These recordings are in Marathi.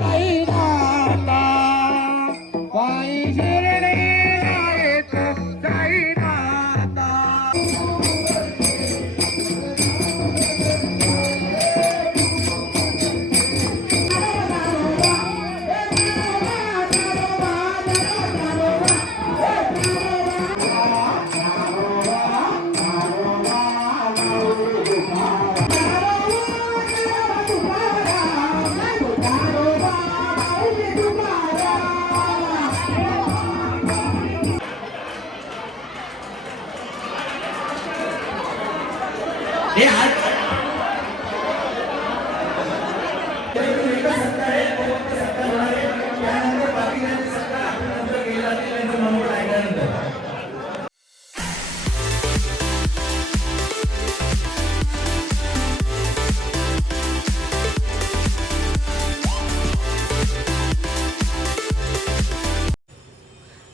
जाईनाता पायी शिर्डी शाळेत जाईनाता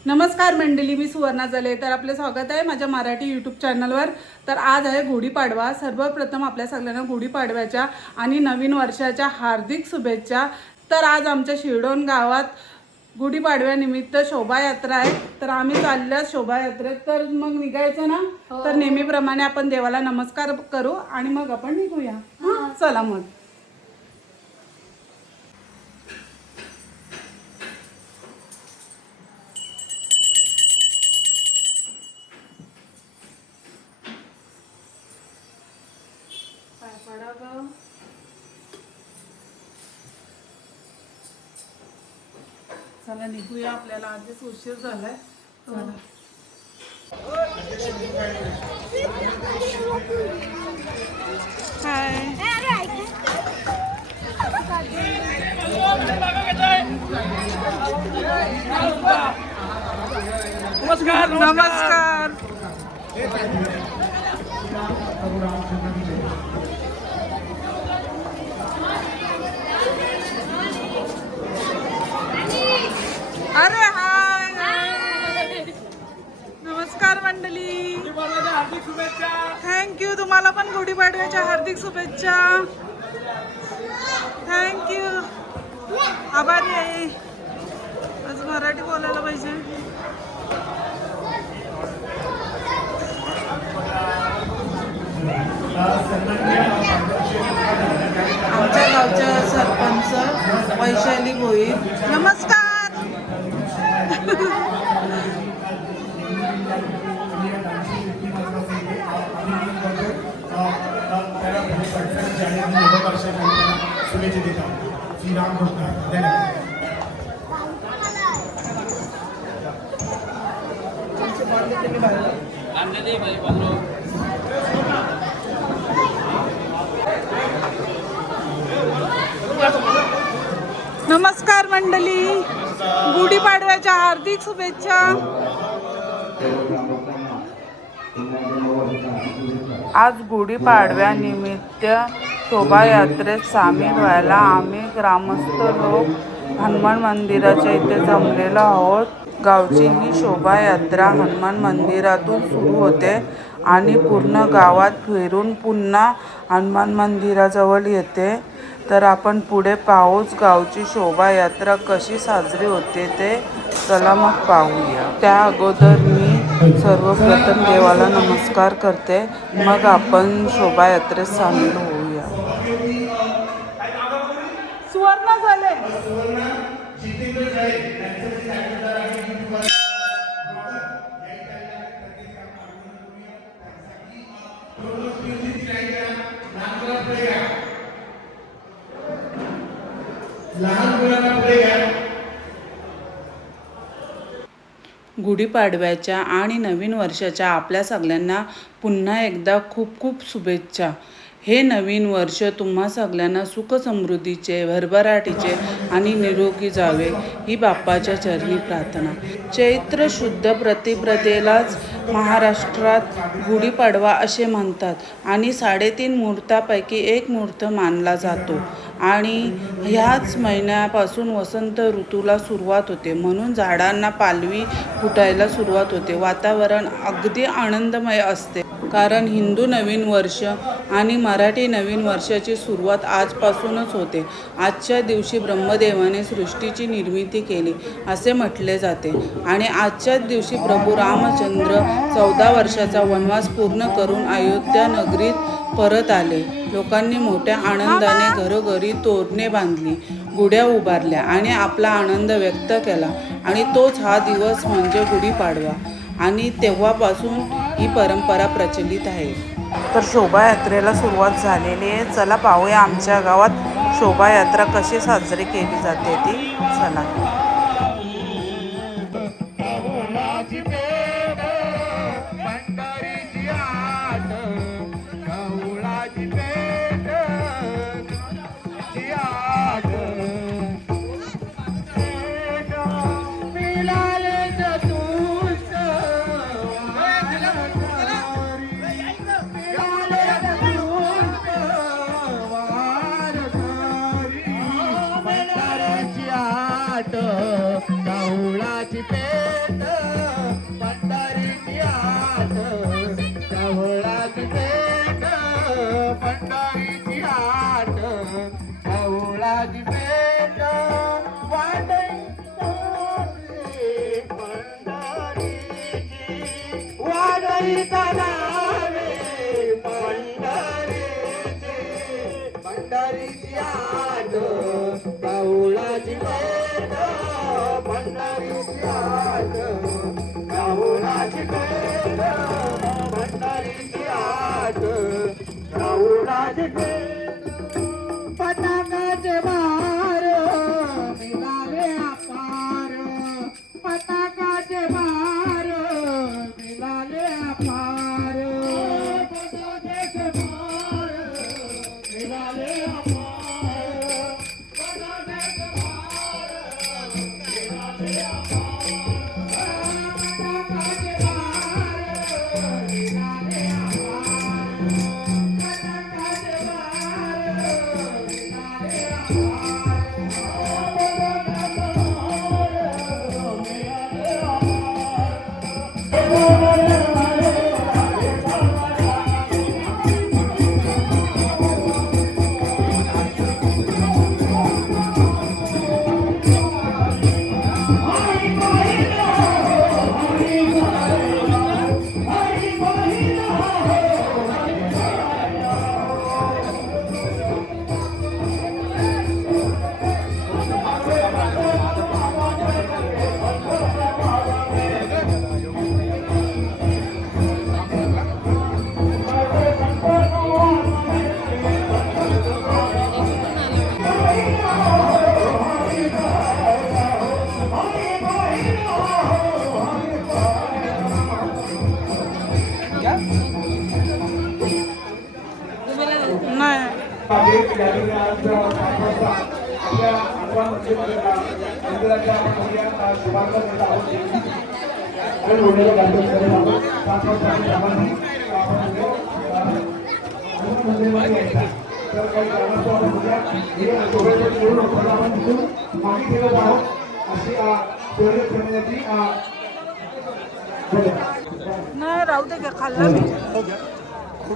नमस्कार मंडळी, मी सुवर्णा जले. तर आपले स्वागत आहे माझ्या मराठी यूट्यूब चॅनलवर. तर आज आहे गुढीपाडवा. सर्वप्रथम आपल्या सगळ्यांना गुढीपाडव्याच्या आणि नवीन वर्षाच्या हार्दिक शुभेच्छा. तर आज आमच्या शिरडोन गावात गुढीपाडव्यानिमित्त शोभायात्रा आहे. तर आम्ही चालल्या शोभायात्रेत. तर मग निघायचं ना. तर नेहमीप्रमाणे आपण देवाला नमस्कार करू आणि मग आपण निघूया. चला मग. चला निघूया, आपल्याला आधीच उशीर झालाय. चला. हाय. नमस्कार नमस्कार. अरे हाय. नमस्कार मंडळी. हार्दिक शुभेच्छा. थँक्यू. तुम्हाला पण गुढीपाडव्याच्या हार्दिक शुभेच्छा. थँक्यू. आभारी आहे. आज मराठी बोलायला पाहिजे. आमच्या गावच्या सरपंच वैशाली भोईर. नमस्कार. शुभेच्छा देतो. श्रीराम कृष्ण. नमस्कार मंडळी, गुढीपाडव्याच्या हार्दिक शुभेच्छा. आज गुढीपाडव्यानिमित्त शोभायात्रेत सामील व्हायला आम्ही ग्रामस्थ लोक हनुमान मंदिराच्या इथे जमलेलो आहोत. गावची ही शोभायात्रा हनुमान मंदिरातून सुरू होते आणि पूर्ण गावात फिरून पुन्हा हनुमान मंदिराजवळ येते. तर आपण पुढे पाहूच गावची शोभायात्रा कशी साजरी होते ते. चला मग पाहूया. त्या अगोदर मी सर्वप्रथम देवाला नमस्कार करते, मग आपण शोभायात्रेत सामील होऊया. सुवर्ण झाले. गुढीपाडव्याच्या आणि नवीन वर्षाच्या आपल्या सगळ्यांना पुन्हा एकदा खूप खूप शुभेच्छा. हे नवीन वर्ष तुम्हा सगळ्यांना सुख समृद्धीचे, भरभराटीचे आणि निरोगी जावे ही बाप्पाच्या चरणी प्रार्थना. चैत्र शुद्ध प्रतिपदेलाच महाराष्ट्रात गुढीपाडवा असे म्हणतात आणि 3.5 मुहूर्तापैकी एक मुहूर्त मानला जातो आणि ह्याच महिन्यापासून वसंत ऋतूला सुरुवात होते. म्हणून झाडांना पालवी फुटायला सुरुवात होते. वातावरण अगदी आनंदमय असते. कारण हिंदू नवीन वर्ष आणि मराठी नवीन वर्षाची सुरुवात आजपासूनच होते. आजच्या दिवशी ब्रह्मदेवाने सृष्टीची निर्मिती केली असे म्हटले जाते आणि आजच्याच दिवशी प्रभू रामचंद्र 14 वर्षाचा वनवास पूर्ण करून अयोध्या नगरीत परत आले. लोकांनी मोठ्या आनंदाने घरोघरी तोरणे बांधली, गुढ्या उभारल्या आणि आपला आनंद व्यक्त केला आणि तोच हा दिवस म्हणजे गुढीपाडवा आणि तेव्हापासून ही परंपरा प्रचलित आहे. तर शोभायात्रेला सुरुवात झालेली आहे. चला पाहूया आमच्या गावात शोभायात्रा कशी साजरी केली जाते ती. चला. कावळाची पेट पंढरीची आट, कावळाची पेट पंढरीची आट, कावळाची पेट वाडईचा नावे पंढरीची, पंढरीची आट, कावळाची पेट पंढरीची आट, कावळाची पेट पंढरीची आट, कावळाची पेट. पताकाचे भार मिळाले अपार, पताकाचे भार मिळाले अपार, पताकाचे भार मिळाले अपार, पताकाचे भार मिळाले नाही राहू दे का खाल्लं मी.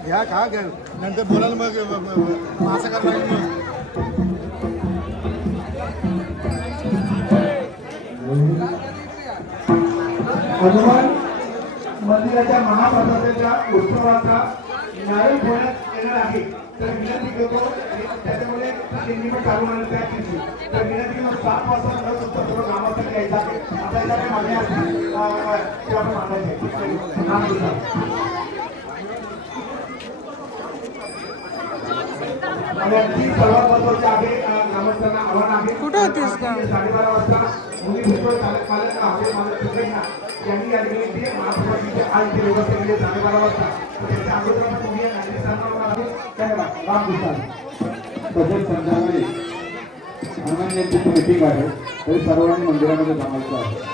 घ्या खा घ्या नंतर बोलायला मग असं करायला लागेल मग. हनुमान मंदिराच्या महाप्रसादाच्या उत्सवाचा नारळ फोडण्यात येणार आहे. तर विनंती करतो त्याच्यामध्ये नियम चालू राहणार त्या दिवशी. तर विनंती करतो 7 वाजता न चुकता सर्व नामासाठी यायचं आहे. आता याच्या काही मागण्या असतील त्या आपण मांडायच्या. आणि आणखी सर्वात महत्त्वाचे आहे ग्रामस्थांना आव्हान आहे. कुठे होतीस का? 12:30 वाजता मुली पुष्कळ चालक मालक आहे मालक सगळ्यांना यांनी या ठिकाणी महाप्रसादाची आज इथे व्यवस्था केली 12:30 वाजता. त्याच्या अगोदर आपण तुम्ही या नागरिकांना धन्यवाद. रामकृष्ण. तसेच संध्याकाळी हनुमान जयंतीची मीटिंग आहे, तरी सर्वांनी मंदिरामध्ये जमायचं आहे.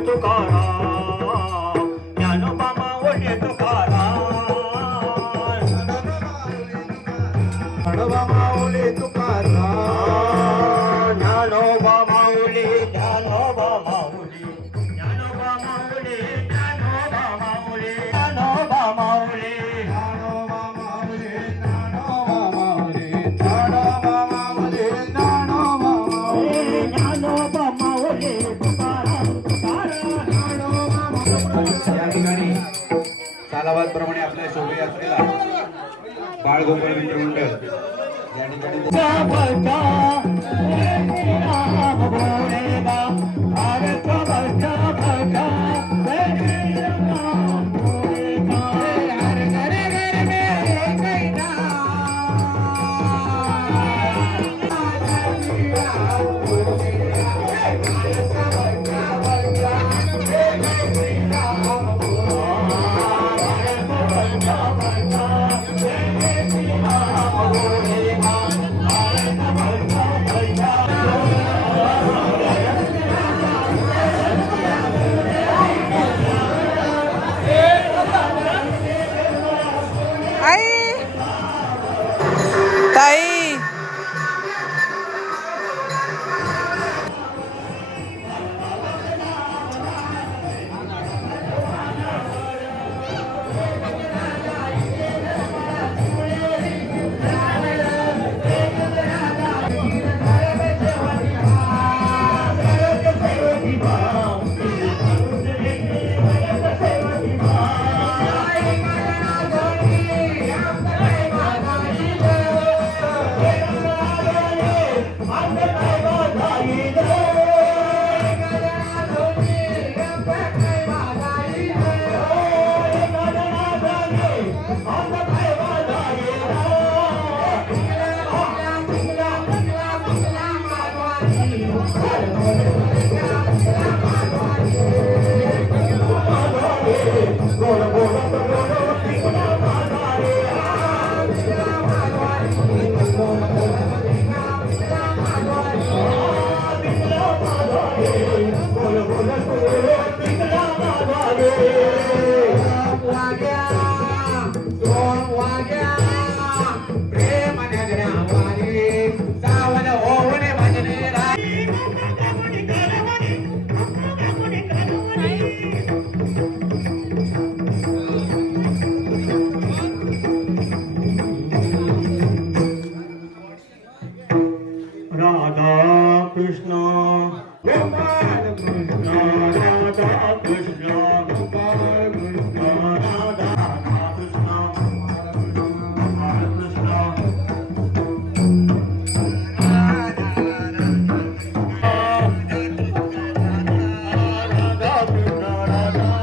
तुकाराम ज्ञानोबा माऊली तुकाराम ज्ञानोबा माऊली तुकाराम ज्ञानोबा माऊली ज्ञानोबा माऊली ज्ञानोबा माऊली ज्ञानोबा माऊली ज्ञानोबा माऊली ज्ञानोबा माऊली तुकाराम या ठिकाणी सालाबाद प्रमाणे आपल्या शोभायात्रेला बाळगोपाळ मित्रमंडळ या ठिकाणी ताई राधा कृष्ण गोपाल कृष्ण राधा कृष्ण गोपाल कृष्ण राधा कृष्ण गोपाल कृष्ण राधा कृष्ण राधा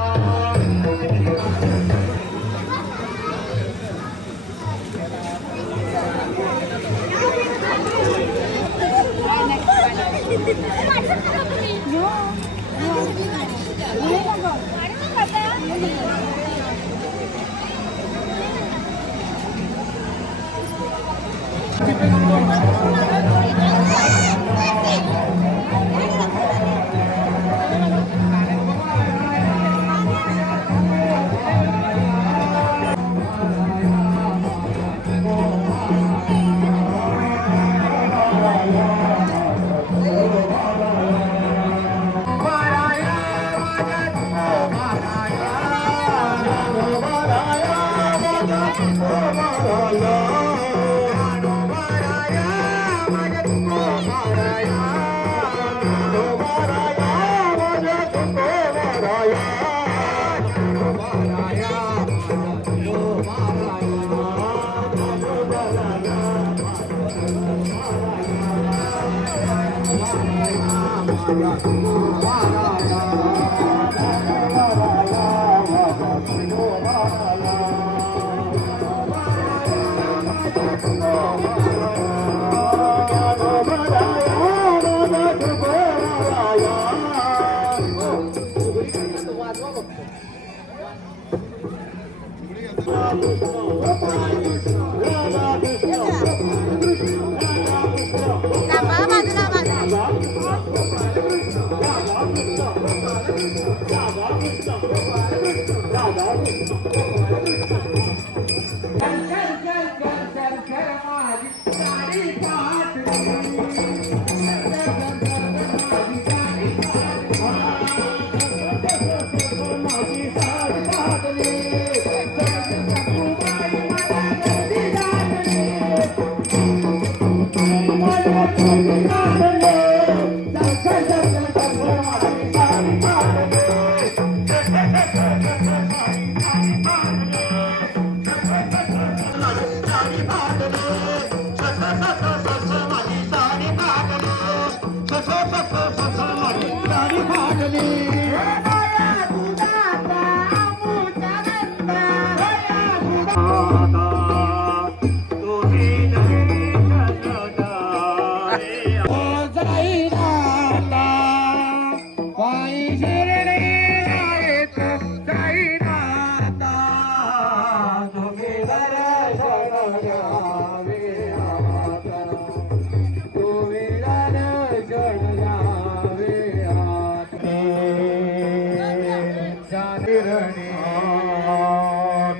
बाजूला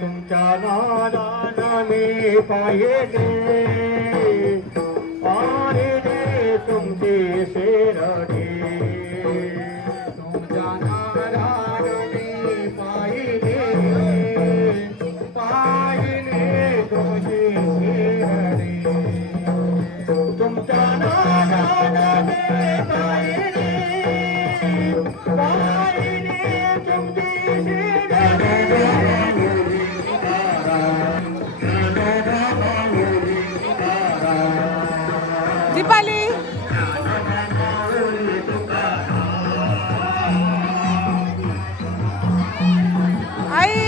तुमच्या नादाने पाहिजे आणि तुमची शेरडी तुमच्या नादाने पाहिजे तुमची शेरडी तुमच्या नादाने पाहिजे तुमची दीपाली आई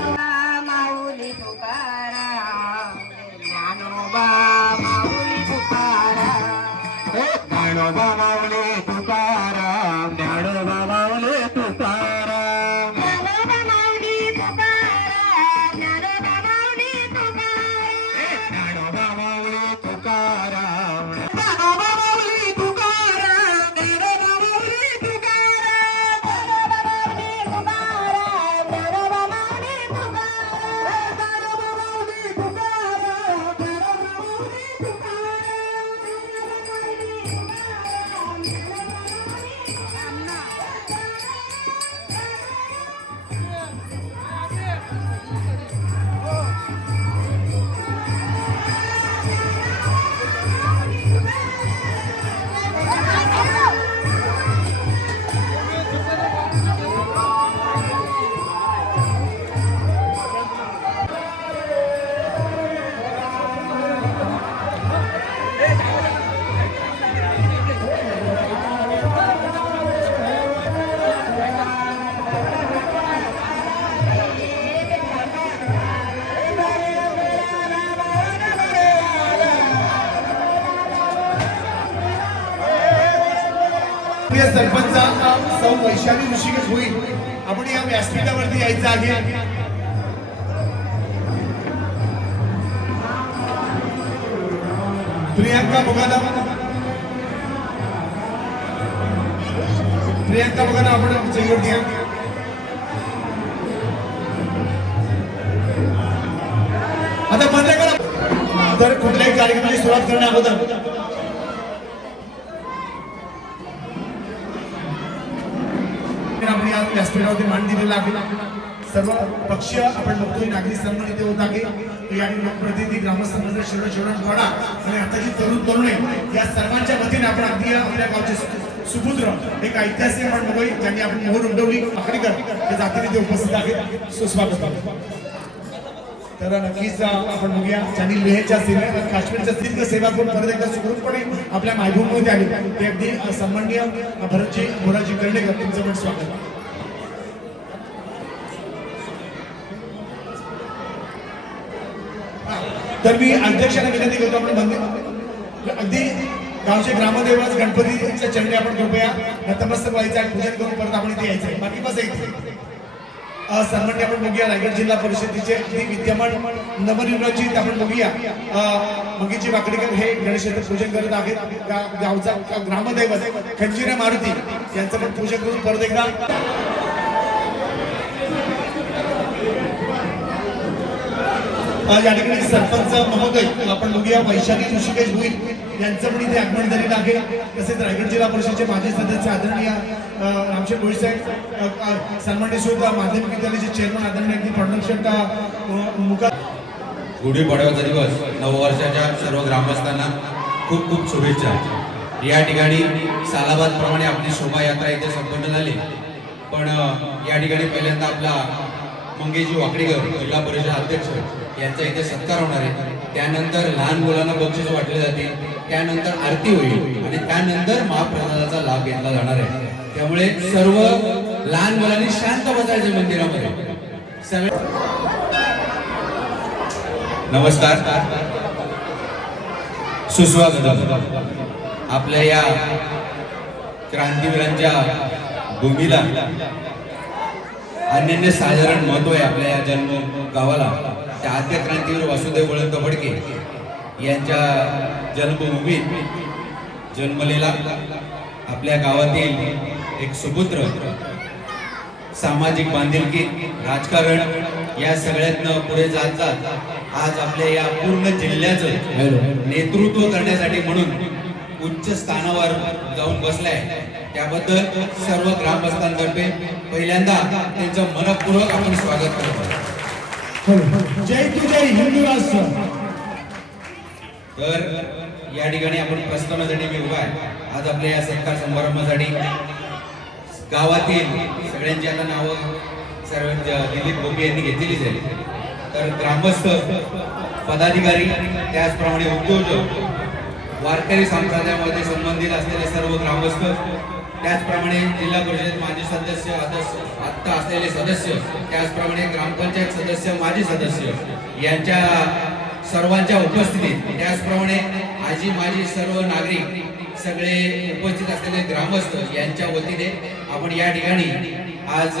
माऊली तुकाराम ज्ञानोबा माऊली तुकाराम ज्ञानोबा माऊली तुकाराम ज्ञानोबा माऊली तुकाराम ज्ञानोबा माऊली तुकाराम ज्ञानोबा माऊली तुकाराम ज्ञानोबा माऊली तुकाराम ज्ञानोबा माऊली तुकाराम ज्ञानोबा माऊली तुकाराम ज्ञानोबा माऊली तुकाराम ज्ञानोबा माऊली तुकाराम ज्ञानोबा माऊली तुकाराम ज्ञानोबा माऊली सरपंच सौ वैशाली ऋषिकेश होईल. आपण या व्यासपीठावरती यायचं आहे. प्रियांका मुगादा प्रियंका बघा ना, आपण चेंगवरती या. आता बंद करा. तर कुठल्याही कार्यक्रमाची सुरुवात करण्या अगोदर आपण या व्यासपीठावरती मान दिलेला आहे. सर्व पक्षीय आपण बघतोय, नागरिक सन्मान इथे होत आहे. या लोकप्रतिनिधी, ग्रामस्थ मंडळ, शिवराजवाडा आणि आताची तरुणे या सर्वांच्या वतीने आपण अगदी आपल्या गावचे सुपुत्र एक ऐतिहासिक आपण बघूया, ज्यांनी आपण मोहर उमटवली आखडीकर हे जातीने ते उपस्थित आहेत. सुस्वागत. तर नक्कीच आपण बघूया, ज्यांनी लेहच्या सीमेवर काश्मीरच्या दीर्घ सेवा करून परत एकदा सुखरूपपणे आपल्या मायभूमीमध्ये आले ते अगदी सन्माननीय भरतजी मोराजी कर्णेकर, तुमचं पण स्वागत. तर मी अध्यक्षांना विनंती करतो, आपण बंद अगदी गावचे ग्रामदैवत गणपतीच्या चरणी आपण कृपया नतमस्तक व्हायचं आहे, पूजन करून परत आपण इथे यायचं आहे. बाकी बस इथे सन्मान्य आपण बघूया रायगड जिल्हा परिषदेचे अगदी विद्यमान नवनिर्वाचित आपण बघूया मंगेजी वाकडीकर हे गणेशाचं पूजन करत आहेत. गावचा ग्रामदैवत खंजिरा मारुती यांचं पण पूजन करून परत एकदा या ठिकाणी सरपंच महोदय आपण बघूया वैशाली ऋषिकेश भुईर यांचं पण इथे आगमन झालेलं आहे. तसेच रायगड जिल्हा परिषदेचे माजी सदस्य आदरणीय रामशेठ भोईर साहेब, सन्मान्य सुद्धा माध्यमिक विद्यालयाचे चेअरमन आदरणीय अगदी फडणवीस मुका. गुढीपाडव्याचा दिवस, नववर्षाच्या सर्व ग्रामस्थांना खूप खूप शुभेच्छा. या ठिकाणी सालाबादप्रमाणे आपली शोभायात्रा इथे संपन्न झाली, पण या ठिकाणी पहिल्यांदा आपला मंगेजी वाकडीकर जिल्हा परिषद अध्यक्ष यांचा इथे सत्कार होणार आहे. त्यानंतर लहान मुलांना बक्षीस वाटले जातील, त्यानंतर आरती होईल आणि त्यानंतर महाप्रसादाचा लाभ घेतला जाणार आहे. त्यामुळे सर्व लहान मुलांनी शांत बसायचे मंदिरामध्ये. सगळे नमस्कार, सुस्वागत. आपल्या या क्रांतीवीरांच्या भूमीला अनन्य साधारण महत्व आहे. आपल्या या जन्म गावाला त्या आद्य क्रांतीवीर वासुदेव बळवंत फडके यांच्या जन्मभूमीत जन्मलेला आपल्या गावातील एक सुपुत्र, सामाजिक बांधिलकी, राजकारण या सगळ्यातनं पुढे जात जात आज आपल्या या पूर्ण जिल्ह्याचं नेतृत्व करण्यासाठी म्हणून उच्च स्थानावर जाऊन बसलाय. त्याबद्दल सर्व ग्रामस्थांतर्फे पहिल्यांदा त्यांचं मनपूर्वक आपण स्वागत करतो. जय तू जय हिंदू राष्ट्र. तर या ठिकाणी आपण प्रस्थानासाठी मी उभा आहे. आज आपल्या या सत्कार समारंभासाठी गावातील सगळ्यांची आता नावं सर्व दिलीप गोपी यांनी घेतलेलीच आहे. तर ग्रामस्थ, पदाधिकारी, त्याचप्रमाणे उद्योजक, वारकरी संप्रदायामध्ये संबंधित असलेले सर्व ग्रामस्थ, त्याचप्रमाणे जिल्हा परिषद माजी सदस्य, आत्ता असलेले सदस्य, त्याचप्रमाणे ग्रामपंचायत सदस्य, माजी सदस्य यांच्या सर्वांच्या उपस्थितीत, त्याचप्रमाणे आजी माजी सर्व नागरिक, सगळे उपस्थित असलेले ग्रामस्थ यांच्या वतीने आपण या ठिकाणी आज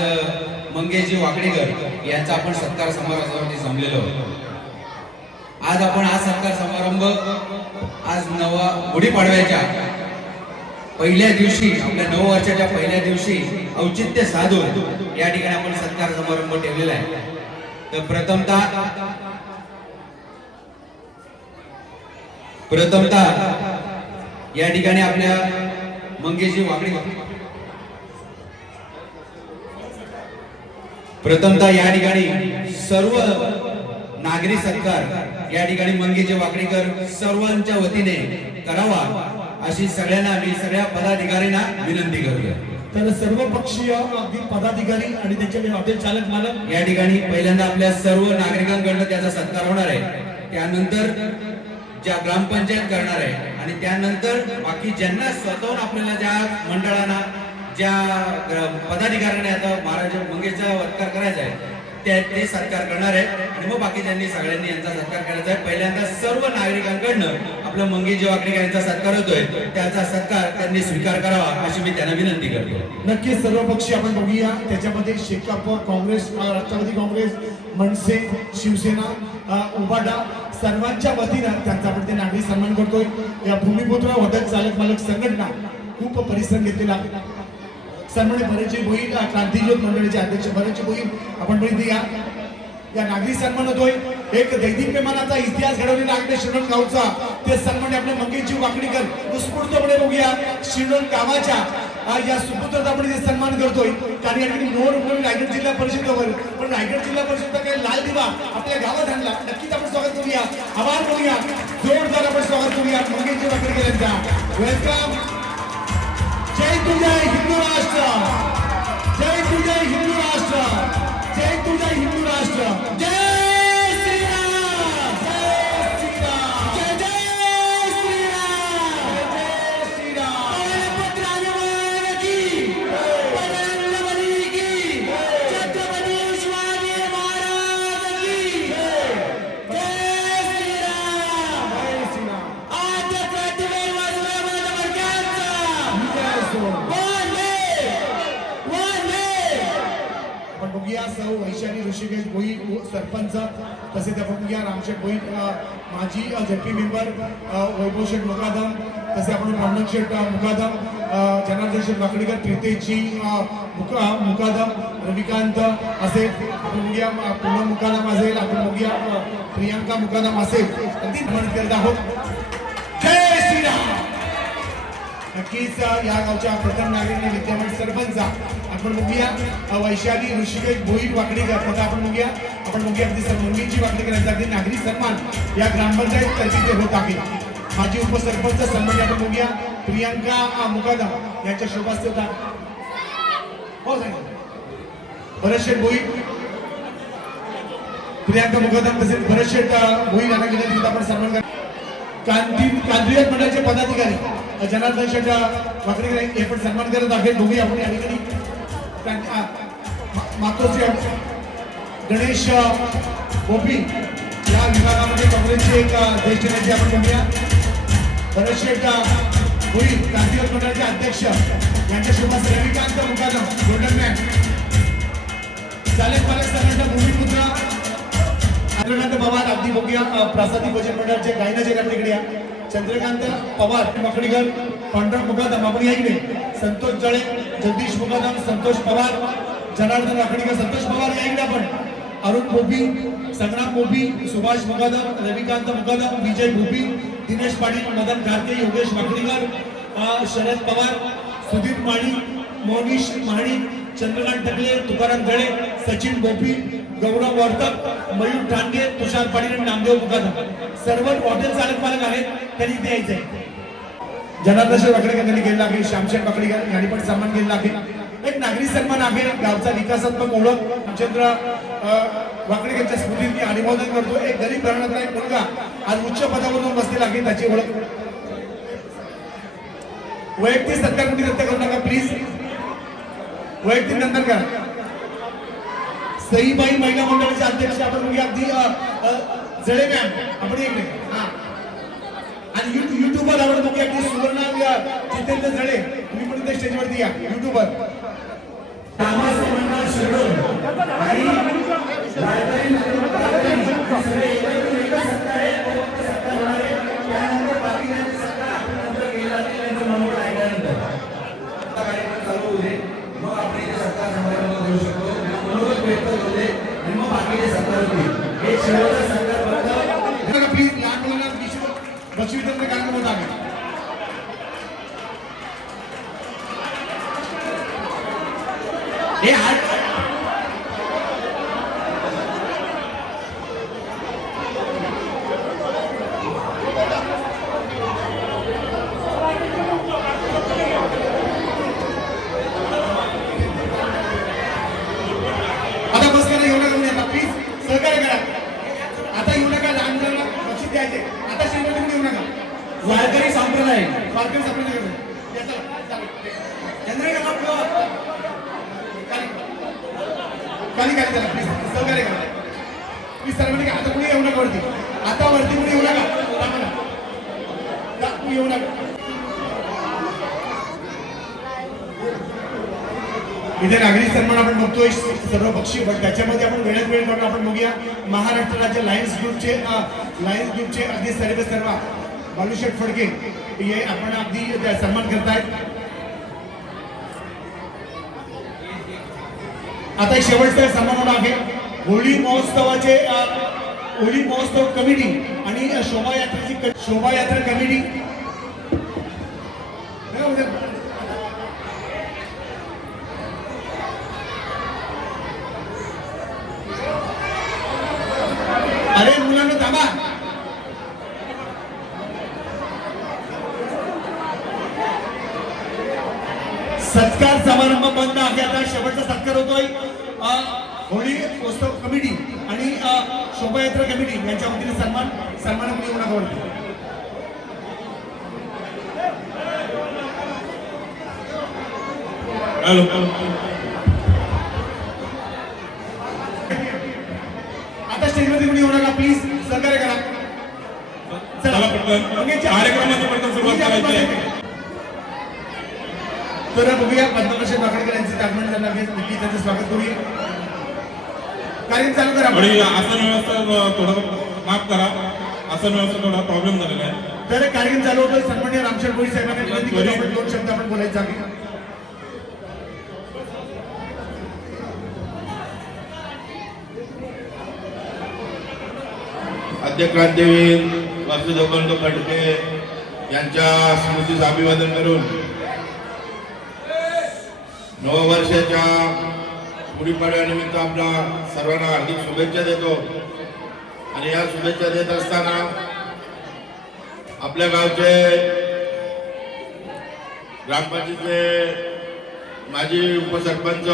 मंगेजी वाकडीकर यांचा आपण सत्कार समारंभासाठी जमलेलो आहोत. आज आपण हा सत्कार समारंभ आज गुढीपाडव्याच्या पहिल्या दिवशी, आपल्या नववर्षाच्या पहिल्या दिवशी औचित्य साधून या ठिकाणी आपण सत्कार समारंभ ठेवलेला आहे. तर प्रथमतः या ठिकाणी आपल्या मंगेजी वाकडीकर या ठिकाणी सर्व नागरी सत्कार या ठिकाणी मंगेजी वाकडीकर सर्वांच्या वतीने करावा अशी सगळ्यांना मी सगळ्या पदाधिकाऱ्यांना विनंती करतो. तर सर्व पक्षीय अगदी पदाधिकारी आणि त्यांचे हॉटेल चालक मालक या ठिकाणी पहिल्यांदा आपल्या सर्व नागरिकांकडून त्याचा सत्कार होणार आहे. त्यानंतर ज्या ग्रामपंचायत करणार आहे आणि त्यानंतर बाकी ज्यांना स्वतःहून आपल्याला ज्या मंडळांना, ज्या पदाधिकाऱ्यांना आता महाराज मंगेशचा सत्कार करायचा आहे ते सत्कार करणार आहे आणि मग बाकी ज्यांनी सगळ्यांनी यांचा सत्कार करायचा आहे. पहिल्यांदा सर्व नागरिकांकडनं आपलं मंगेशजी वाकडीकर यांचा सत्कार होतोय, त्याचा सत्कार त्यांनी स्वीकार करावा अशी मी त्यांना विनंती करतो. नक्कीच सर्व पक्षी आपण बघूया. त्याच्यामध्ये शेकाप, काँग्रेस, राष्ट्रवादी काँग्रेस, मनसे, शिवसेना, उबाडा सर्वांच्या वतीनं त्यांचा आपण ते नागरिक सन्मान करतोय. या भूमिपुत्र हॉटेल चालक मालक संघटना खूप परिश्रम घेतलेला आहे. सन्मानित बरेचसे भोईर क्रांतिज्योत मंडळीचे अध्यक्ष बरेचसे भोईर आपण पण इथे या नागरी सन्मान होतोय एक दैदिप्यमानाचा इतिहास घडवलेला आहे शिरोळ गावचा ते सन्मान आपले मंगेशजी वाकडीकर उत्स्फूर्तपणे बघूया शिरोळ गावाच्या या सुपुत्राचा आपण जे सन्मान करतोय कारण या ठिकाणी मोर म्हणून रायगड जिल्हा परिषदेवर पण रायगड जिल्हा परिषदेचा काही लाल दिवा आपल्या गावात आणला नक्कीच आपण स्वागत करूया आभार करूया जोरदार आपण स्वागत करूया मंगेशजी वाकडीकर यांचा वेलकम जय तुझे हिंदू राष्ट्र जय तुझे हिंदू राष्ट्र जय तुझे हिंदू राष्ट्र जय श्रीराम जय श्रीराम जय जय श्रीराम जय श्रीराम पत्रानवर की पदांगवली की छत्रपती शिवाजी महाराज की जय श्रीराम जय श्रीराम आद्य क्रांतिवीर वासुदेव बडक्यांचा आपण बघूया सौ वैशाली ऋषिकेश भोईर सरपंच तसेच आपण बघूया रामशेठ भोईर माजी झेडपी मेंबर वैभव शेठ मुकादम तसे आपण ब्राह्मण शेठ मुकादम जनार्दन शेठ वाकडीकर प्रीतेशजी मुकादम रविकांत असेल आपण बघूया पूनम मुकादम असेल आपण बघूया प्रियांका मुकादम असेल अगदी म्हणत करत आहोत जय श्रीराम नक्कीच या गावच्या प्रथम नागरिक विद्यमान सरपंच आपण बघूया वैशाली ऋषिकेश भोईर वाकडीकर तथा आपण बघूया अगदी मंगेशजी वाकडीकर यांचा अगदी नागरी सन्मान या ग्रामपंचायत तर्फे होत आहे माजी उपसरपंच सन्मान आपण बघूया प्रियांका मुकादम यांच्या शोभास्ते होता हो साहेब भरतशेठ भोईर प्रियांका मुकादम तसेच भरतशेठ भोईर यांना विनंती आपण सन्मान करा क्रांतिवीर मंडळाचे पदाधिकारी जनार्दन शेठ वाकडीकर हे पण सन्मान करत आहे दोघे आपण या ठिकाणी मातोश्री गणेश गोपी या विभागामध्ये काँग्रेसचे एक ज्येष्ठ नेते आपण बघूया भरतशेठ भोईर क्रांतिवीर मंडळाचे अध्यक्ष यांच्या शोभास रविकांत मुकादम गोल्डन मॅन चालेल पालक संघटना भूमिपुत्र चंद्रकांत पवार अगदी बघूया प्रासादिक भजन मंडळाचे गायनाचे आपल्याकडे या चंद्रकांत पवार वाकडीकर पांडुरंग मुकादम आपण या इकडे संतोष जळे जगदीश मुकादम संतोष पवार जनार्दन वाकडीकर संतोष पवार या इकडे आपण अरुण भोपी संग्राम भोपी सुभाष मुकादम रविकांत मुकादम विजय भोपी दिनेश पाटील मदन घारके योगेश वाकडीकर शरद पवार सुधीर माळी मोनिश महाणी चंद्रकांत टकले तुकाराम जळे सचिन भोपी गौरव वर्तक मयूर ठाणगे तुषार पाटील आणि नामदेव मुकादम सर्व हॉटेल चालक मालक आहेत त्यांनी इथे यायचंय जनार्दन वाकडीकर यांनी केलेला आहे श्यामशेठ वाकडीकर यांनी पण सन्मान केलेला आहे एक नागरी सन्मान आहे गावचा विकासात्मक ओळख रामचंद्र वाकडीकरच्या स्मृतीत मी अभिवादन करतो एक गरीब घराण्यातला एक मुलगा आज उच्च पदावरून बसलेला आहे त्याची ओळख वैयक्तिक सत्कार कुठे सत्कार करू नका प्लीज वैयक्तिक नंतर करा सईबाई महिला मंडळाचे अध्यक्ष आपण बघूया अगदी जळे मॅम आपण इकडे हा आणि युट्यूबर आपण बघूया अगदी सुवर्ण जितेंद्र जळे तुम्ही पण इथे स्टेजवरती या युट्यूबर प्लीज लहान मुलांना बक्षीस वितरण कार्यक्रम होत आहे आता बस करा एवढं करून आता प्लीज सहकार्य करा आता येऊ नका लहान मुलांना बक्षीस द्यायचे आता शेवटी येऊ नका वारकरी संप्रदाय वारकरी संप्रदाय खाली खाली चला प्लीज सहकार्य करा प्लीज सर्वांनी आता कुणी येऊ नका वरती आता वरती कुणी येऊ नका कुणी येऊ नका इथे नागरी सन्मान आपण बघतोय सर्व बक्षीस पण त्याच्यामध्ये आपण वेळात वेळ काढून आपण बघूया महाराष्ट्र राज्य लायन्स ग्रुपचे अगदी सर्व बालूशेठ फडके हे आपण अगदी सन्मान करतायत आता एक शेवटचा सन्मान आहे होळी महोत्सवाचे होळी महोत्सव कमिटी आणि शोभायात्रा कमिटी अरे मुलांना थांबा. सत्कार समारंभ बंद आहे. आता शेवटचा सत्कार होतोय होळी महोत्सव कमिटी आणि शोभायात्रा कमिटी यांच्या वतीने सन्मानाकडे येऊ नका वरती. आता स्टेजवरती कोणी येऊ नका प्लीज, सहकार्य करा. कार्यक्रमाची पटकन सुरुवात करायची आहे. तर बघूया पद्मभूषण वाकडकर यांचे आगमन करणार आहे. नक्की त्यांचं स्वागत करूया. कार्यक्रम चालू करा. आणि आसन व्यवस्था थोडं माफ करा, आसन व्यवस्था थोडा प्रॉब्लेम झालेला आहे. तर कार्यक्रम चालू होतो. सन्माननीय रामशेठ भोई साहेबांना विनंती करतो आपण 2 शब्द आपण बोलायचं आहे. आद्य क्रांतीवीर वासुदेवबंधू फडके यांच्या स्मृतीस अभिवादन करून नववर्षाच्या गुढीपाडव्यानिमित्त आपला सर्वांना हार्दिक शुभेच्छा देतो. आणि या शुभेच्छा देत असताना आपल्या गावचे ग्रामपंचायतीचे माजी उपसरपंच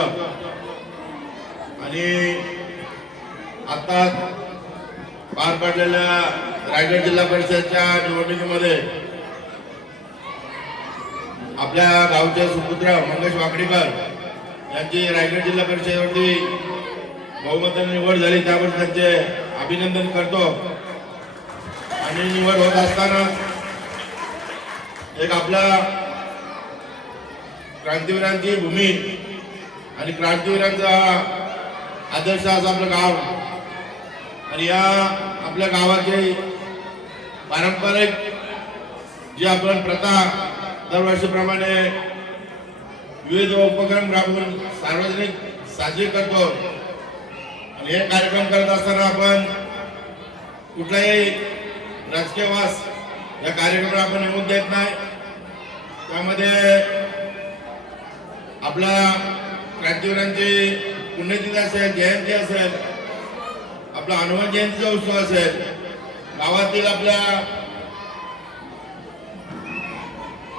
आणि आता पार पडलेल्या रायगड जिल्हा परिषदच्या निवडणुकीमध्ये आपल्या गावचे सुपुत्र मंगेश वाकडीकर यांची रायगड जिल्हा परिषदेवरती बहुमताने निवड झाली, त्याबद्दल त्यांचे अभिनंदन करतो. आणि निवड होत असताना एक आपला क्रांतीवीरांची भूमी आणि क्रांतीवीरांचा आदर्श असं आपलं गाव आणि या आपल्या गावाचे पारंपरिक जी आपण प्रथा दरवर्षीप्रमाणे विविध उपक्रम राबवून सार्वजनिक साजरी करतो. आणि हे कार्यक्रम करत असताना आपण कुठलाही राजकीय वास या कार्यक्रमाला आपण नेमून देत नाही. त्यामध्ये आपल्या क्रांतीवीरांची पुण्यतिथी असेल, जयंती असेल, आपला हनुमान जयंतीचा उत्सव असेल, गावातील आपल्या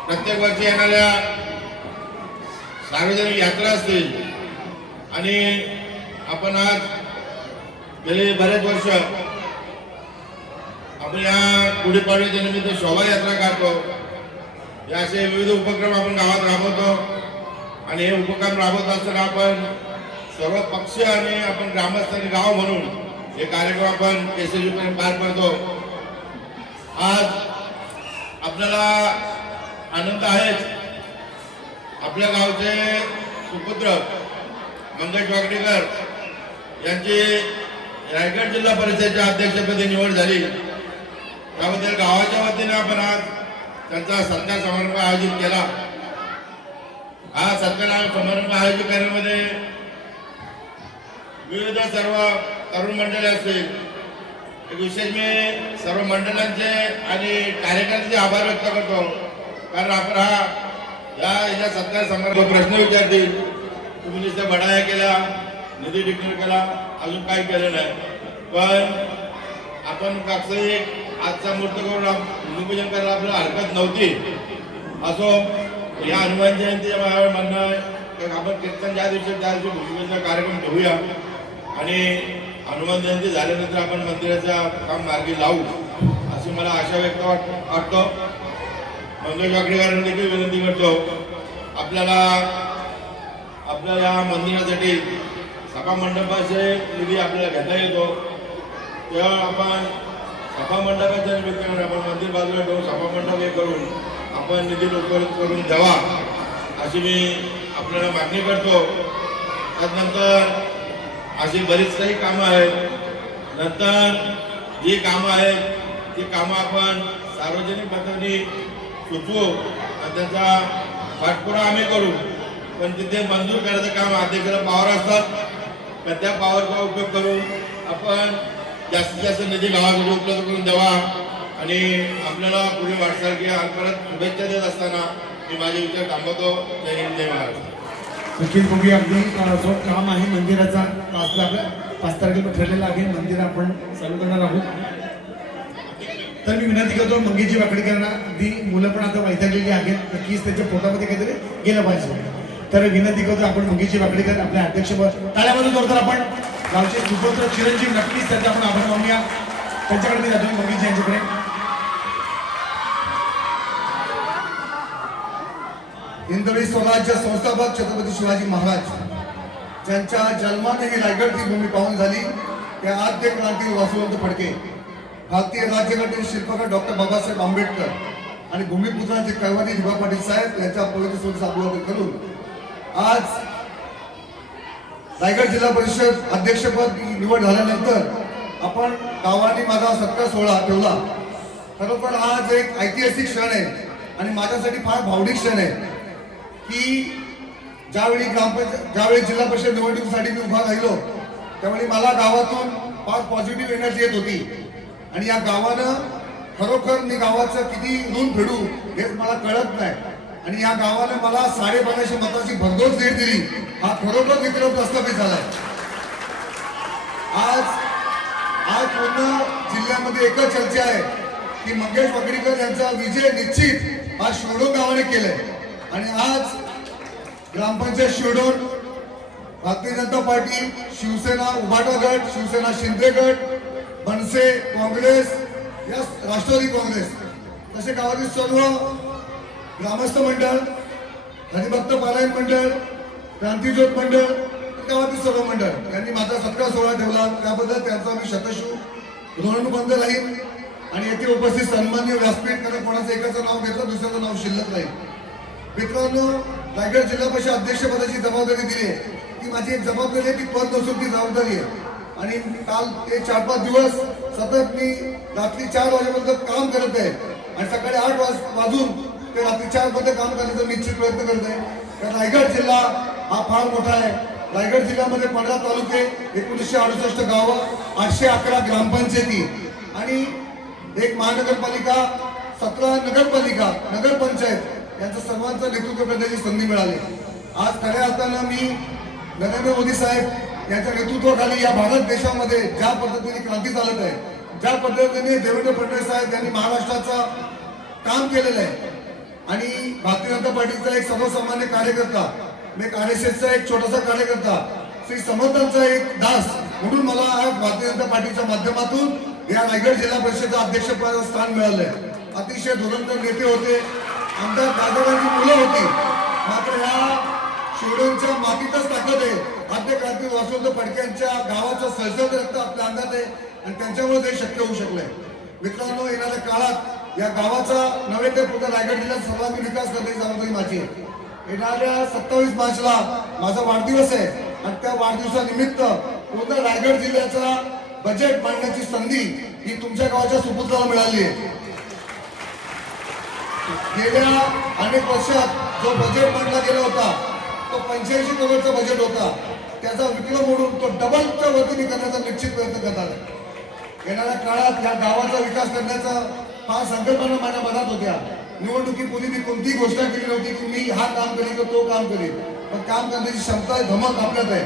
प्रत्येक वर्षी येणाऱ्या सार्वजनिक यात्रा असतील आणि आपण आज गेले बरेच वर्ष आपण या गुढीपाडव्याच्या निमित्त शोभायात्रा काढतो. हे असे विविध उपक्रम आपण गावात राबवतो. आणि हे उपक्रम राबवत असताना आपण सर्व पक्ष आणि आपण ग्रामस्थांनी गाव म्हणून हे कार्यक्रम आपण यशस्वीपणे पार पाडतो. आज आपल्याला आनंद आहेच. आपल्या गावचे सुपुत्र मंगेश वाकडीकर यांची रायगड जिल्हा परिषदेच्या अध्यक्षपदी निवड झाली. त्याबद्दल गावाच्या वतीने आपण आज त्यांचा सत्कार समारंभ आयोजित केला. हा सत्कार समारंभ आयोजित करण्यामध्ये विविध सर्व तरुण मंडळी असतील. एक विशेष मी सर्व मंडळांचे आणि कार्यकर्त्यांचे आभार व्यक्त करतो. कारण आपण या सत्कार समारंभ प्रश्न विचारतील, तुम्ही नुसतं बढाया केला, निधी डिक्लेअर केला, अजून काही केलं नाही. पण आपण काक्षी आजचा मूर्त करून भूमिपूजन करायला आपल्याला हरकत नव्हती. असो, या हनुमान जयंतीच्या माझ्यावर म्हणणं आहे की आपण कीर्तन ज्या दिवशी भूमिपूजन कार्यक्रम ठेवूया आणि हनुमान जयंती झाल्यानंतर आपण मंदिराचा काम मार्गी लावू अशी मला आशा व्यक्त वाटतो. मंगेश वाकडीकरांना देखील विनंती करतो, आपल्याला आपल्या या मंदिरासाठी सभा मंडपाचे निधी आपल्याला घेता येतो. तेव्हा आपण सभा मंडपाच्या निमित्ताने आपण मंदिर बाजूला ठेवून सभा मंडप हे करून आपण निधी उपलब्ध करून द्यावा अशी मी आपल्याला मागणी करतो. त्यानंतर अशी बरीच काही कामं आहेत. नंतर जी कामं आहेत ती कामं आपण सार्वजनिक पद्धतीने सुचवू आणि त्याचा पाठपुरावा आम्ही करू. पण तिथे मंजूर करायचं काम अध्यक्षाला पावर असतात. तर त्या पॉवरचा उपयोग करून आपण जास्तीत जास्त निधी गावासाठी उपलब्ध करून द्यावा आणि आपल्याला पुढे वाटचाल किंवा परत शुभेच्छा देत असताना मी माझे विचार थांबवतो. जय हिंद, जय महाराष्ट्र. नक्कीच बघूया अगदी जो काम आहे मंदिराचा 5 तारखेला ठरलेला आहे. मंदिर आपण चालू करणार आहोत. तर मी विनंती करतो मंगेशजी वाकडीकरांना, अगदी मुलं पण आता वैतागलेली आहेत, नक्कीच त्यांच्या पोटामध्ये काहीतरी गेलं पाहिजे. तर विनंती करतो आपण मंगेशजी वाकडीकर आपल्या अध्यक्षपद टाळ्यामधून करतो. आपण गावचे सुपुत्र चिरंजीव, नक्कीच त्यांचा आपण आभार मानूया. त्यांच्याकडे मी जातो मंगेशजी यांच्याकडे. हिंदवी स्वराज्य संस्थापक छत्रपती शिवाजी महाराज ज्यांच्या जन्माने ही रायगड ही भूमी पाहून झाली, त्या आद्य क्रांती वासुवंत फडके, भारतीय राज्यघटनेचे शिल्पकार डॉक्टर बाबासाहेब आंबेडकर आणि भूमिपुत्रांचे कैवारी दिवा पाटील साहेब यांच्या पवित्र सोबत अभिवादन करून आज रायगड जिल्हा परिषद अध्यक्षपद निवड झाल्यानंतर आपण गावाने माझा सत्कार सोहळा ठेवला. खरोखर आज एक ऐतिहासिक क्षण आहे आणि माझ्यासाठी फार भावनिक क्षण आहे की ज्यावेळी जिल्हा परिषद निवडणुकीसाठी मी उभा राहिलो त्यावेळी मला गावातून फार पॉझिटिव्ह एनर्जी येत होती आणि या गावानं खरोखर मी गावाचं किती ऋण फेडू हेच मला कळत नाही आणि या गावानं मला 1550 मताची भरघोस लीड दिली. हा खरोखर विक्रम प्रस्थापित झालाय. आज पूर्ण जिल्ह्यामध्ये एकच चर्चा आहे की मंगेश वाकडीकर यांचा विजय निश्चित आज शिवडोन गावाने केलाय आणि आज ग्रामपंचायत शिवडोन, भारतीय जनता पार्टी, शिवसेना उभाटा गट, शिवसेना शिंदे गट, मनसे, काँग्रेस, या राष्ट्रवादी काँग्रेस, तसे गावातील सर्व ग्रामस्थ मंडळ, हरिभक्त पारायण मंडळ, क्रांतीज्योत मंडळ, गावातील सर्व मंडळ यांनी माझा सत्कार सोहळा ठेवला. त्याबद्दल त्यांचा मी शतशू ऋणबंध राहील आणि येथे उपस्थित सन्मान्य व्यासपीठ, कारण कोणाचं एकाचं नाव घेतलं दुसऱ्याचं नाव शिल्लक राहील. मित्रांनो, रायगड जिल्हा परिषद अध्यक्षपदाची जबाबदारी दिली आहे ती माझी एक जबाबदारी आहे, ती पद नसून ती जबाबदारी आहे आणि काल ते 4-5 दिवस सतत मी रात्री 4 वाजेपर्यंत काम करत आहे आणि सकाळी 8 वाजून ते रात्री 4 पर्यंत काम करण्याचा निश्चित प्रयत्न करत आहे. कारण रायगड जिल्हा हा फार मोठा आहे. रायगड जिल्ह्यामध्ये 15 तालुके, 1968 गावं, 811 ग्रामपंचायती आणि एक महानगरपालिका, 17 नगरपालिका, नगरपंचायत यांचं सर्वांचं नेतृत्व करण्याची संधी मिळाली. आज खऱ्या अर्थानं मी नरेंद्र मोदी साहेब यांच्या नेतृत्वाखाली या भारत देशामध्ये ज्या पद्धतीने क्रांती चालत आहे, ज्या पद्धतीने देवेंद्र फडणवीस साहेब यांनी महाराष्ट्राचा काम केलेलं आहे आणि भारतीय जनता पार्टीचा एक सर्वसामान्य कार्यकर्ता, एक RSSचा एक छोटासा कार्यकर्ता, श्री समर्थांचा एक दास म्हणून मला आज भारतीय जनता पार्टीच्या माध्यमातून या रायगड जिल्हा परिषदेचं अध्यक्षपदाचं स्थान मिळालंय. अतिशय धुरंधर नेते होते, आमदार दादारांची मुलं होती, मात्र या शिवडोनच्या मातीतच ताकद आहे. आद्य क्रांती वासुदेव फडक्यांच्या गावाचं सळसळ रक्त आपल्या अंगात आहे आणि त्यांच्यामुळे ते शक्य होऊ शकलंय. मित्रांनो, येणाऱ्या काळात या गावाचा नव्हे तर पूर्ण रायगड जिल्ह्यात सर्वांगीण विकास करण्याची जबाबदारी माझी आहे. येणाऱ्या 27 मार्चला माझा वाढदिवस आहे आणि त्या वाढदिवसानिमित्त पूर्ण रायगड जिल्ह्याचा बजेट मांडण्याची संधी ही तुमच्या गावाच्या सुपुत्राला मिळाली आहे. गेल्या अनेक वर्षात जो बजेट मांडला गेला होता तो 85 करोडचा बजेट होता. त्याचा विक्रम मोडून तो डबलच्या वतीने करण्याचा निश्चित प्रयत्न करणार आहे. येणाऱ्या काळात या गावाचा विकास करण्याचा फार संकल्पना माझ्या मनात होत्या. निवडणुकीपूर्वी मी कोणतीही घोषणा केली नव्हती की मी हा काम करीन किंवा तो काम करीन, पण काम करण्याची क्षमता धमक आपल्यात आहे.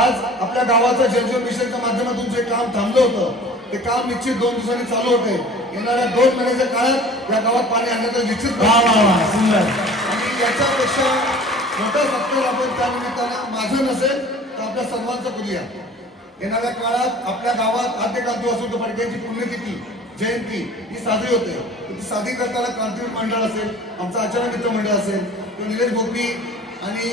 आज आपल्या गावाचा जलजीवन मिशनच्या माध्यमातून जे काम थांबलं होतं ते काम निश्चित 2 दिवसांनी चालू होते. येणाऱ्या 2 महिन्याच्या काळात या गावात पाणी आणण्याचं निश्चित आणि याच्यापेक्षा मोठा सत्कार आपण त्या निमित्तानं माझं नसेल तर आपल्या सर्वांचं करूया. येणाऱ्या काळात आपल्या गावात आद्य क्रांती वासुदेव फडक्यांची पुण्यतिथी जयंती ही साजरी होते. ती साजरी करताना क्रांतीवीर मंडळ असेल, आमचं आचार्य मित्र मंडळ असेल किंवा निलेश गोपी आणि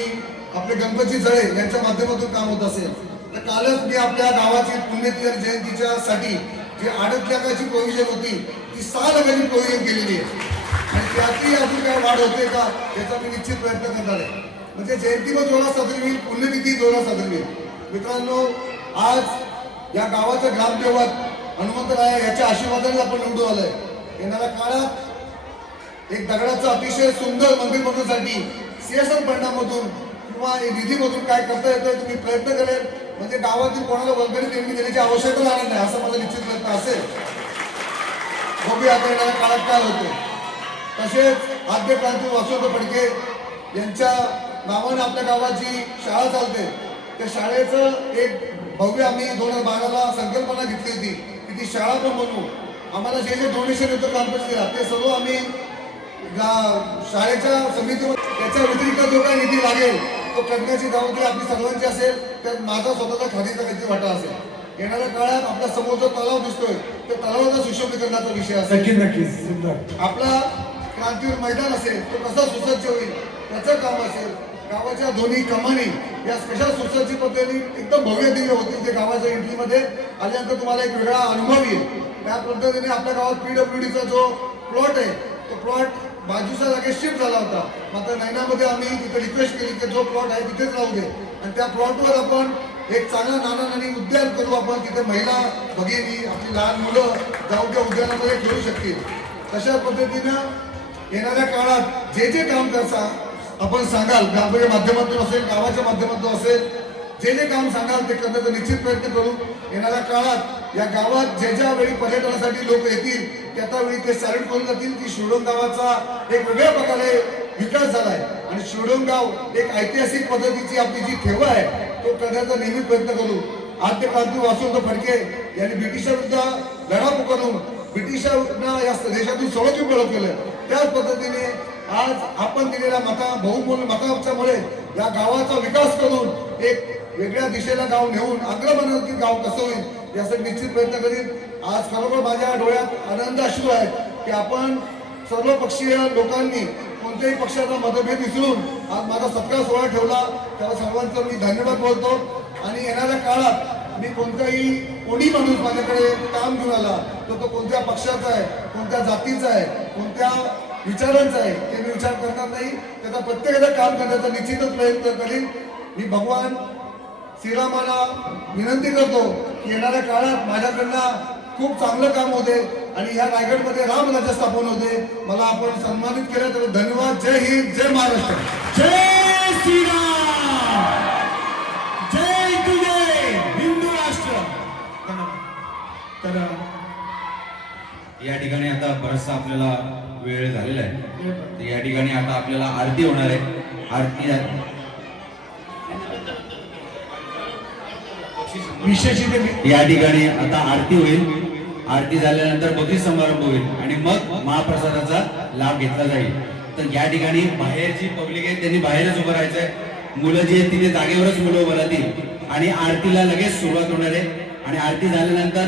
आपले गणपती जळे यांच्या माध्यमातून काम होत असेल तर कालच मी आपल्या गावाची पुण्यतिथी आणि जयंतीच्या साठी जी 8 लाखाची प्रोव्हिजन होती ती 6 लाखाची प्रोव्हिजन केलेली आहे आणि त्यातही अजून काय वाढ होते का याचा मी निश्चित प्रयत्न करणार आहे. म्हणजे जयंती पण जोरात साजरी होईल, पुण्यतिथी जोरात साजरी होईल. मित्रांनो, आज या गावाचं ग्रामदैवत हनुमंतराया याच्या आशीर्वादाने आपण निवडून आलोय. येणाऱ्या काळात एक दगडाचं अतिशय सुंदर मंदिर बनवण्यासाठी CSR फंडामधून किंवा निधीमधून काय करता येतं तुम्ही प्रयत्न करेल म्हणजे गावातील कोणाला वर्गणी देणगी देण्याची आवश्यकता राहणार नाही, असं माझा निश्चित प्रयत्न असेल. बघूया आता येणाऱ्या काळात काय होते. तसेच आद्य क्रांती वसंत फडके यांच्या नावाने आपल्या गावाची शाळा चालते. त्या शाळेचं एक भव्य आम्ही 2012ला संकल्पना घेतली होती की ती शाळा पण बनवू. आम्हाला जे जे डोनेशन येतं ग्रामपंचायतीला ते सर्व आम्ही शाळेच्या समितीवर, त्याच्या व्यतिरिक्त जो काही निधी लागेल तो करण्याची जबाबदारी आपली सर्वांची असेल. त्यात माझा स्वतःचा खादीचा काहीतरी वाटा असेल. येणाऱ्या काळात आपल्या समोर जो तलाव दिसतोय त्या तलावाचा सुशोभीकरणाचा विषय असेल. नक्कीच आपला क्रांतीवीर मैदान असेल तो कसा सुसज्ज होईल त्याचं काम असेल. गावाच्या दोन्ही कमानी या कशा सुसज्ज पद्धतीने एकदम भव्य दिव्य होतील ते गावाच्या एंट्रीमध्ये आल्यानंतर तुम्हाला एक वेगळा अनुभव येईल. त्या पद्धतीने आपल्या गावात PWDचा जो प्लॉट आहे तो प्लॉट बाजूच्या जागेत शिफ्ट झाला होता. मात्र नैनामध्ये आम्ही तिथे रिक्वेस्ट केली की जो प्लॉट आहे तिथेच राहू दे आणि त्या प्लॉटवर आपण एक चांगला नाना नानी उद्यान करू. आपण तिथे महिला भगिनी आपली लहान मुलं जाऊन त्या उद्यानामध्ये खेळू शकतील. तशा पद्धतीनं येणाऱ्या काळात जे जे काम करता आपण सांगाल, ग्रामपंचायत माध्यमातून असेल, गावाच्या माध्यमातून असेल, जे जे काम सांगाल ते करण्याचा निश्चित प्रयत्न करू. येणाऱ्या काळात या गावात जे ज्या वेळी पर्यटनासाठी लोक येतील त्या वेळी ते सॅल्यूट करून जातील की शिरडोन गावाचा एक वेगळ्या प्रकारे विकास झालाय आणि शिरडोन गाव एक ऐतिहासिक पद्धतीची आपली जी ठेवा आहे तो करण्याचा नेहमी प्रयत्न करू. आद्य क्रांती वसंत फडके यांनी ब्रिटिशांविरुद्ध लढा पुकारून ब्रिटिशांना या देशातून सोडून बळत केलं. त्याच पद्धतीने आज आपण दिलेल्या बहुमूल्य मताच्यामुळे या गावाचा विकास करून एक वेगळ्या दिशेला गाव नेऊन अग्रमानावरती गाव कसं होईल यासाठी निश्चित प्रयत्न करीन. आज खरोखर माझ्या डोळ्यात आनंद अश्रू आहे की आपण सर्व पक्षीय लोकांनी कोणत्याही पक्षाचा मतभेद विसरून आज माझा सत्कार सोहळा ठेवला. त्याला सर्वांचं मी धन्यवाद बोलतो. आणि येणाऱ्या काळात मी कोणी माणूस माझ्याकडे काम घेऊन आला तो कोणत्या पक्षाचा आहे, कोणत्या जातीचा आहे, कोणत्या विचारांचा आहे ते मी विचार करणार नाही. त्याचा प्रत्येकाला काम करण्याचा निश्चितच प्रयत्न करीन. मी भगवान श्रीरामाला विनंती करतो की येणाऱ्या काळात माझ्याकडनं खूप चांगलं काम होते आणि या रायगडमध्ये रामराज्य स्थापन होते. मला आपण सन्मानित केलं तर धन्यवाद. जय हिंद, जय महाराष्ट्र. जय श्रीराम, जय तुझे हिंदू राष्ट्र. तर या ठिकाणी आता बराचसा आपल्याला वेळ झालेला आहे. तर या ठिकाणी आता आपल्याला आरती होणार आहे. आरती विशेष या ठिकाणी आता आरती होईल. आरती झाल्यानंतर बक्षीस समारंभ होईल आणि मग महाप्रसादाचा लाभ घेतला जाईल. तर या ठिकाणी बाहेर जी पब्लिक आहे त्यांनी बाहेरच उभं राहायचंय. मुलं जी आहेत तिथे जागेवरच मुलं उभं राहतील आणि आरतीला लगेच सुरुवात होणार आहे. आणि आरती झाल्यानंतर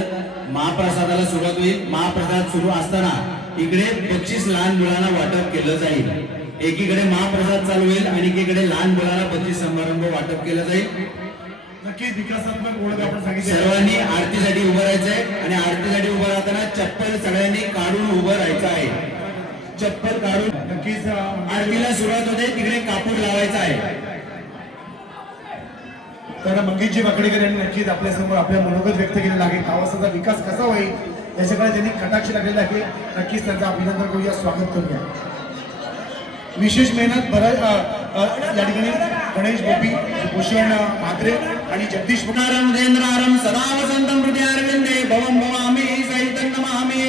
महाप्रसादाला सुरुवात होईल. महाप्रसाद सुरू असताना इकडे बक्षीस लहान मुलांना वाटप केलं जाईल. एकीकडे महाप्रसाद चालू होईल आणि एकीकडे लहान मुलांना बक्षीस समारंभ वाटप केलं जाईल. नक्कीच विकासात्मक ओळख आपण सांगितली. सर्वांनी आरतीसाठी उभं राहायचंय आणि आरतीसाठी उभं राहताना चप्पल सगळ्यांनी काढून उभं राहायचं आहे. चप्पल काढून नक्कीच आरतीला सुरुवात होते तिकडे कापूर लावायचा आहे. तर मंगेशजी वाकडेकर यांनी नक्कीच आपल्यासमोर आपल्या मनोगत व्यक्त केलेलं आहे. गावाचा विकास कसा होईल याच्याकडे त्यांनी कटाक्ष लागलेला आहे. नक्कीच त्यांचं अभिनंदन करूया, स्वागत करूया. विशेष मेहनत या ठिकाणी गणेश गोपी, भूषण म्हात्रे आणि जगदीश पुनरमधेंद्रारम सदा वसंतम हृदय अरविंदे भवम भवामी सहितं नमामि.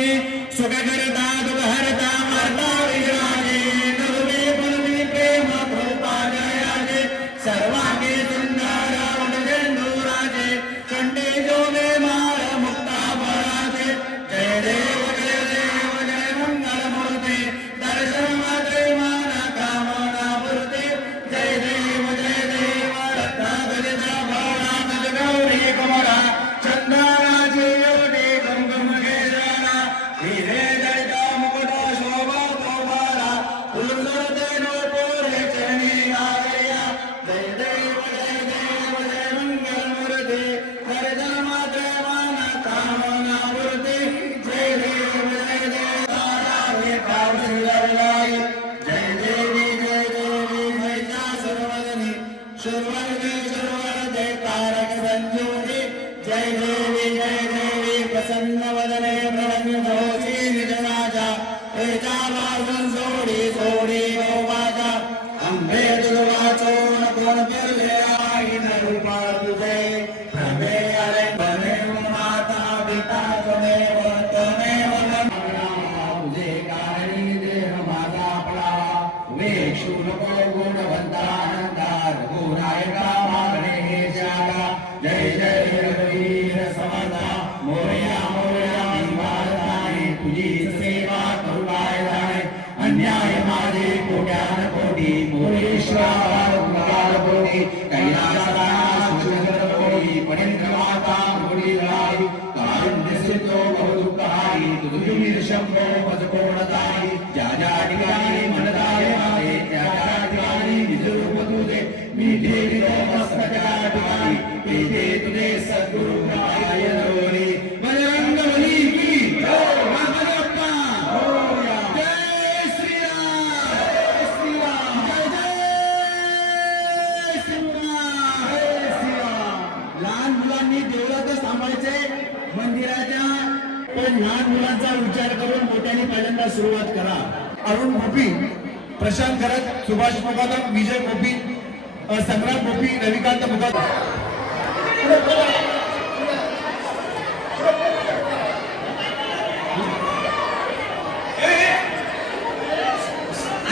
सुखकरता दुःखहरता वार्ता विराजे नवमे पुनमे प्रेम कृपाजयाजे सर्वांगे सुंदर वदनेन्दुराजे कंठे जोगे माळ मुक्ता भराजे. जय देव जय देव जय मंगलमूर्ते दर्शन मात्रे मान कामना मूर्ते. जय देव जय देव रत्नागजा भरा गौरी कमला चंदनाची योगी गंगम गेजना हिरे जयता मुकुट शोभा तोबारा फुलसुरते नोपोरे चरणी आया. जय देव जय मंगलमूर्ते दर्शन मात्रे मान कामना मूर्ते. जय देव तारा पावसी लवलाई. जय देवी मैया सर्वजनी सर्वजनी सर्वरदे तारक संजोगी. जय देवी प्रसन्न वदने प्रबंधोषी निज राजा तेजा वासन सोडी सोडी नौवाजा. अंबे तुझ वाचो न कोण फिरले आई न रूपा तुझे मी ठेवितो मस्तका ठिकाणी तेथे तुझे सद्गुरु आयन होरी बजरंग बली की गणपती बाप्पा जय श्रीराम जय श्रीराम जय श्रीराम जय श्रीराम. लहान मुलांनी देवळातच थांबायचे मंदिराच्या, पण लहान मुलांचा विचार करून मोठ्याने पहिल्यांदा सुरुवात करा. अरुण भोपी, प्रशांत खरत, सुभाष मुकादम, विजय भोपी, संग्राम भोपी, रविकांत मुकादम.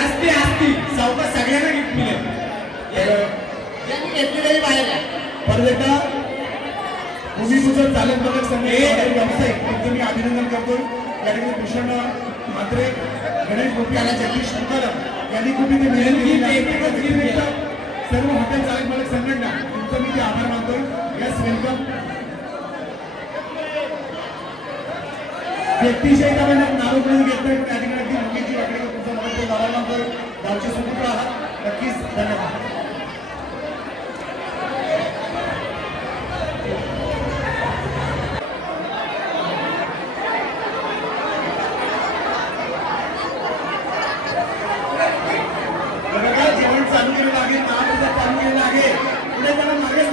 असते असती चौका सगळ्यांना गिफ्ट मिळेल. यांनी घेतलेली बाहेर परत एकदा भूमिपूजन चालक पालक संघ व्यावसायिक त्यांचं मी अभिनंदन करतो. या ठिकाणी भूषण म्हात्रे, गणेश भोपी आणि जगदीश मुकादम यांनी खूप इथे मेहनत केली. सर्व हॉटेल चालक मालक संघटना तुमचं मी आभार मानतो. Yes welcome. व्यक्तिशय नाव करून घेतोय त्या ठिकाणी मुलीची वाकडे तुमचं मला ते गावाला मानतो. गावचे सुपुत्र आहात, नक्कीच धन्यवाद. जेवण चालू केलं लागेल, नाव चालू केलं आहे पुढे त्याला मागेच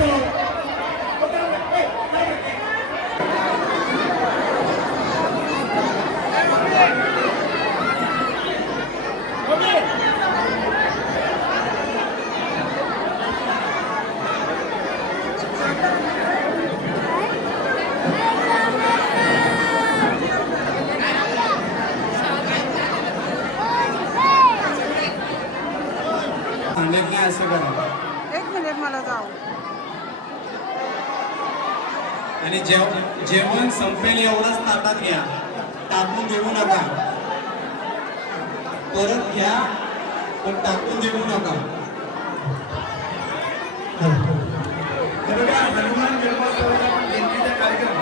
असं करा. एक मिनिट मला जाऊ. आणि जेवण संपेल एवढंच ताटात घ्या, टाकून देऊ नका. परत घ्या पण टाकून देऊ नका. हनुमान जन्मोत्सवाचा कार्यक्रम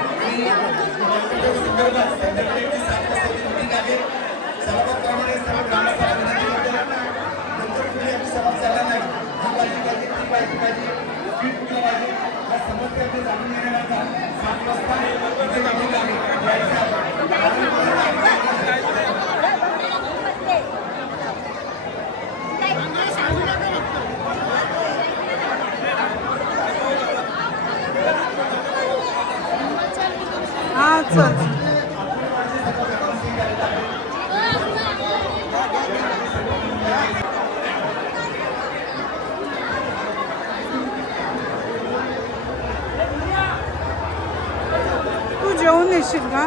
सर्वप्रमाणे सर्व ग्रामस्थांना झाला नाही. ही भाजी पाहिजे, ती भाजी पाहिजे, स्वीट कुठलं पाहिजे या समस्या ते जाणून घेण्याकरता 7 वाजता इथे जमलेलं आहे. हा चल. तू जेवून येशील का?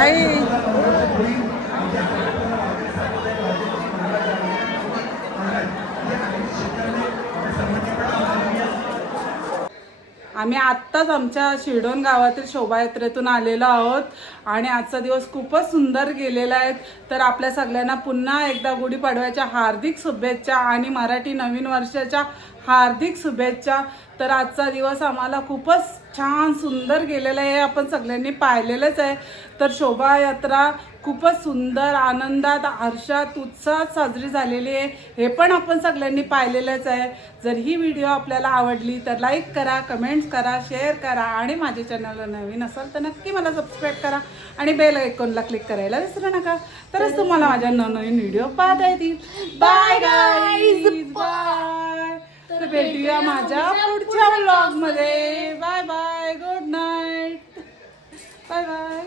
आई आम्ही आत्ताच आमच्या शिरडोन गावातील शोभायात्रेतून आलेलो आहोत आणि आजचा दिवस खूपच सुंदर गेलेला आहे. तर आपल्या सगळ्यांना पुन्हा एकदा गुढीपाडव्याच्या हार्दिक शुभेच्छा आणि मराठी नवीन वर्षाच्या हार्दिक शुभेच्छा. तर आजचा दिवस आम्हाला खूपच छान सुंदर गेलेला आहे, आपण सगळ्यांनी पाहिलेलंच आहे. तर शोभायात्रा खूपच सुंदर आनंदात हर्षात उत्साहात साजरी झालेली आहे, हे पण आपण सगळ्यांनी पाहिलेलंच आहे. जर ही व्हिडिओ आपल्याला आवडली तर लाईक करा, कमेंट्स करा, शेअर करा आणि माझ्या चॅनलला नवीन असाल तर नक्की मला सबस्क्राईब करा आणि बेल आयकॉनला क्लिक करायला विसरू नका. तरच तुम्हाला माझ्या नवनवीन व्हिडिओ पाहता येतील. Bye guys, bye. तर भेटूया माझ्या पुढच्या व्लॉगमध्ये. Bye bye, good night, bye bye.